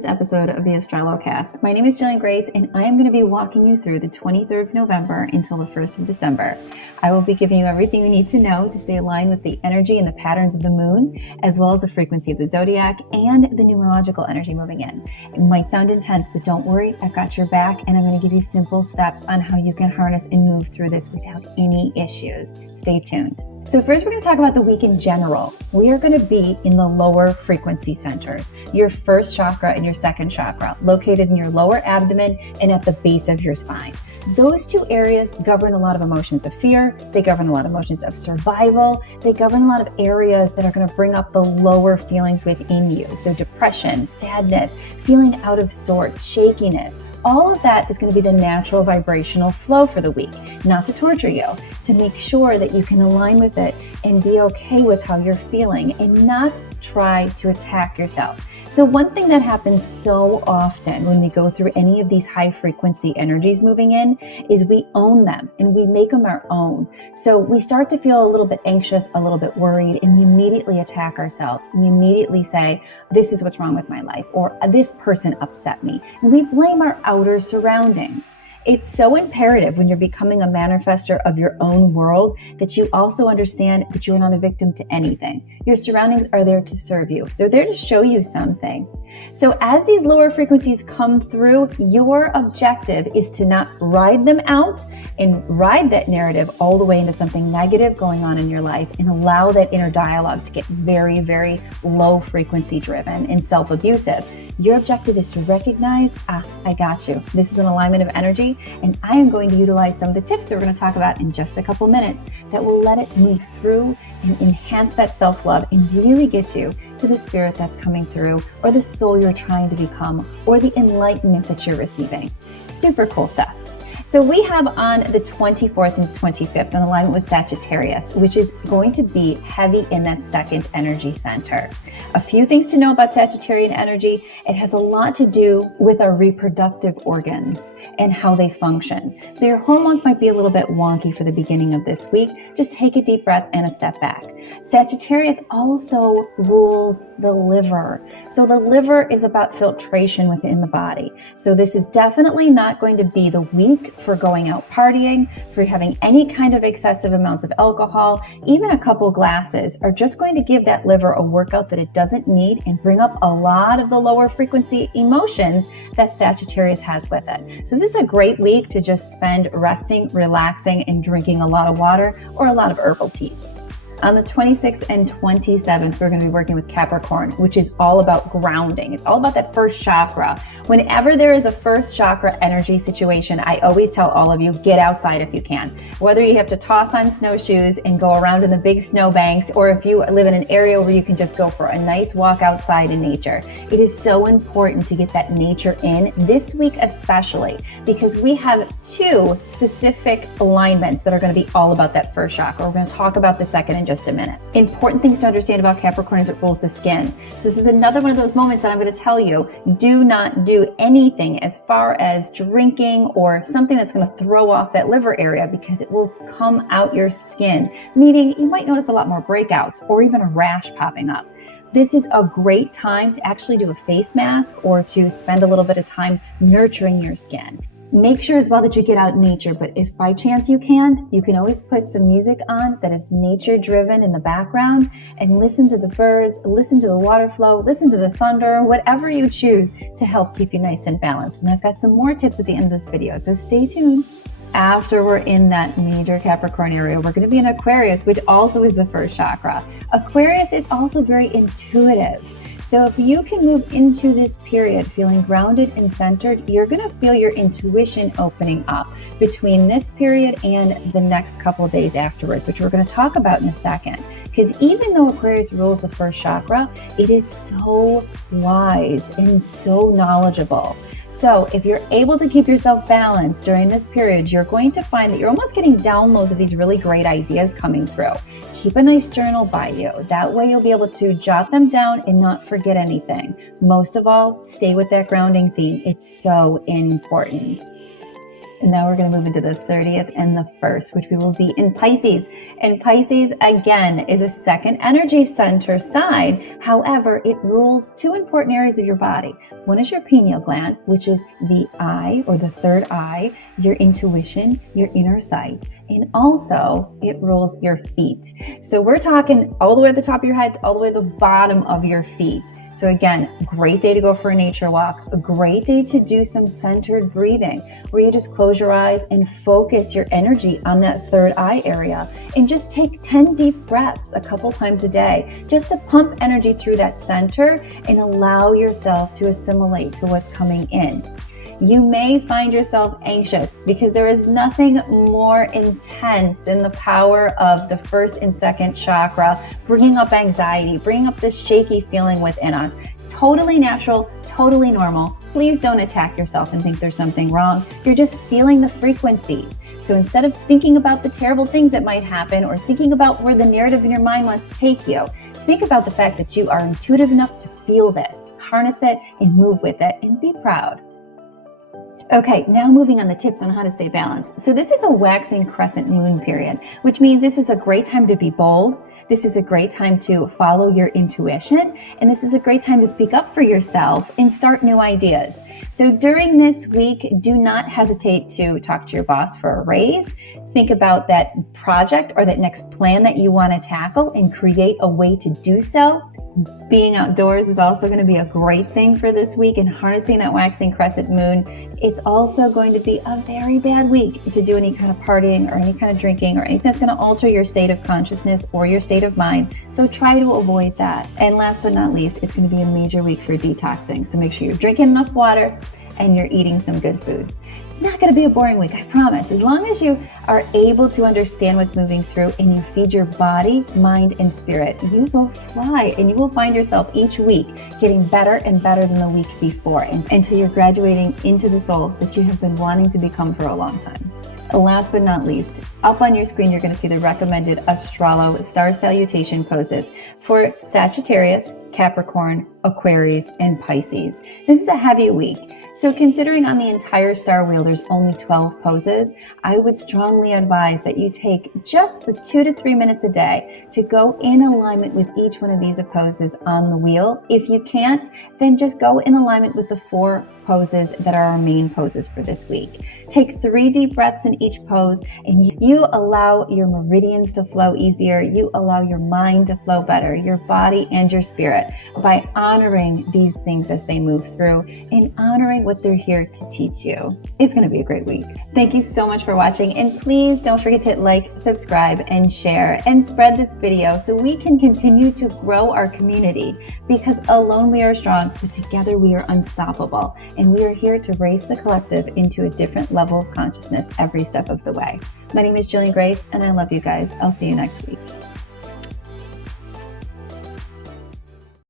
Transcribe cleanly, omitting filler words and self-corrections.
this episode of the AstroloCAST. My name is Jillian Grace, and I am going to be walking you through the 23rd of November until the 1st of December. I will be giving you everything you need to know to stay aligned with the energy and the patterns of the moon, as well as the frequency of the zodiac and the numerological energy moving in. It might sound intense, but don't worry, I've got your back, and I'm going to give you simple steps on how you can harness and move through this without any issues. Stay tuned. So first we're going to talk about the week in general. We are going to be in the lower frequency centers, your first chakra and your second chakra, located in your lower abdomen and at the base of your spine. Those two areas govern a lot of emotions of fear. They govern a lot of emotions of survival. They govern a lot of areas that are going to bring up the lower feelings within you. So depression, sadness, feeling out of sorts, shakiness. All of that is going to be the natural vibrational flow for the week, not to torture you, to make sure that you can align with it and be okay with how you're feeling and not try to attack yourself. So one thing that happens so often when we go through any of these high frequency energies moving in is we own them and we make them our own. So we start to feel a little bit anxious, a little bit worried, and we immediately attack ourselves. We immediately say, this is what's wrong with my life, or this person upset me. And we blame our outer surroundings. It's so imperative when you're becoming a manifester of your own world that you also understand that you are not a victim to anything. Your surroundings are there to serve you. They're there to show you something. So as these lower frequencies come through, your objective is to not ride them out and ride that narrative all the way into something negative going on in your life and allow that inner dialogue to get very, very low frequency driven and self-abusive. Your objective is to recognize, I got you. This is an alignment of energy, and I am going to utilize some of the tips that we're going to talk about in just a couple minutes that will let it move through and enhance that self-love and really get you to the spirit that's coming through, or the soul you're trying to become, or the enlightenment that you're receiving. Super cool stuff. So we have on the 24th and 25th an alignment with Sagittarius, which is going to be heavy in that second energy center. A few things to know about Sagittarian energy. It has a lot to do with our reproductive organs and how they function. So your hormones might be a little bit wonky for the beginning of this week. Just take a deep breath and a step back. Sagittarius also rules the liver. So the liver is about filtration within the body. So this is definitely not going to be the week for going out partying, for having any kind of excessive amounts of alcohol. Even a couple glasses are just going to give that liver a workout that it doesn't need and bring up a lot of the lower frequency emotions that Sagittarius has with it. So this is a great week to just spend resting, relaxing, and drinking a lot of water or a lot of herbal teas. On the 26th and 27th, we're going to be working with Capricorn, which is all about grounding. It's all about that first chakra. Whenever there is a first chakra energy situation, I always tell all of you, get outside if you can. Whether you have to toss on snowshoes and go around in the big snow banks, or if you live in an area where you can just go for a nice walk outside in nature. It is so important to get that nature in this week especially, because we have two specific alignments that are going to be all about that first chakra. We're going to talk about the second in just a minute. Important things to understand about Capricorn is it rules the skin. So this is another one of those moments that I'm going to tell you, do not do anything as far as drinking or something that's going to throw off that liver area, because it will come out your skin, meaning you might notice a lot more breakouts or even a rash popping up. This is a great time to actually do a face mask or to spend a little bit of time nurturing your skin. Make sure as well that you get out in nature, but if by chance you can't, you can always put some music on that is nature driven in the background and listen to the birds, listen to the water flow, listen to the thunder, whatever you choose to help keep you nice and balanced. And I've got some more tips at the end of this video, so stay tuned. After we're in that major Capricorn area, we're going to be in Aquarius, which also is the first chakra. Aquarius is also very intuitive. So if you can move into this period feeling grounded and centered, you're going to feel your intuition opening up between this period and the next couple of days afterwards, which we're going to talk about in a second. Because even though Aquarius rules the first chakra, it is so wise and so knowledgeable. So if you're able to keep yourself balanced during this period, you're going to find that you're almost getting downloads of these really great ideas coming through. Keep a nice journal by you. That way you'll be able to jot them down and not forget anything. Most of all, stay with that grounding theme. It's so important. And now we're going to move into the 30th and the 1st, which we will be in Pisces. And Pisces, again, is a second energy center sign. However, it rules two important areas of your body. One is your pineal gland, which is the eye or the third eye, your intuition, your inner sight. And also, it rules your feet. So we're talking all the way at the top of your head, all the way at the bottom of your feet. So again, great day to go for a nature walk, a great day to do some centered breathing, where you just close your eyes and focus your energy on that third eye area. And just take 10 deep breaths a couple times a day, just to pump energy through that center and allow yourself to assimilate to what's coming in. You may find yourself anxious because there is nothing more intense than the power of the first and second chakra, bringing up anxiety, bringing up this shaky feeling within us. Totally natural, totally normal. Please don't attack yourself and think there's something wrong. You're just feeling the frequencies. So instead of thinking about the terrible things that might happen or thinking about where the narrative in your mind wants to take you, think about the fact that you are intuitive enough to feel this, harness it, and move with it, and be proud. Okay, now moving on to tips on how to stay balanced. So this is a waxing crescent moon period, which means this is a great time to be bold. This is a great time to follow your intuition. And this is a great time to speak up for yourself and start new ideas. So during this week, do not hesitate to talk to your boss for a raise. Think about that project or that next plan that you want to tackle and create a way to do so. Being outdoors is also going to be a great thing for this week, and harnessing that waxing crescent moon. It's also going to be a very bad week to do any kind of partying or any kind of drinking or anything that's going to alter your state of consciousness or your state of mind. So try to avoid that. And last but not least, it's going to be a major week for detoxing. So make sure you're drinking enough water and you're eating some good food. It's not going to be a boring week, I promise. As long as you are able to understand what's moving through and you feed your body, mind, and spirit, you will fly, and you will find yourself each week getting better and better than the week before, until you're graduating into the soul that you have been wanting to become for a long time. Last but not least, up on your screen, you're going to see the recommended Astrolo star salutation poses for Sagittarius, Capricorn, Aquarius, and Pisces. This is a heavy week. So considering on the entire star wheel there's only 12 poses, I would strongly advise that you take just the 2 to 3 minutes a day to go in alignment with each one of these poses on the wheel. If you can't, then just go in alignment with the 4 poses that are our main poses for this week. Take 3 deep breaths in each pose, and you allow your meridians to flow easier. You allow your mind to flow better, your body and your spirit, by honoring these things as they move through and honoring what they're here to teach you. It's going to be a great week. Thank you so much for watching, and please don't forget to like, subscribe, and share, and spread this video so we can continue to grow our community, because alone we are strong, but together we are unstoppable. And we are here to raise the collective into a different level of consciousness every step of the way. My name is Jillian Grace, and I love you guys. I'll see you next week.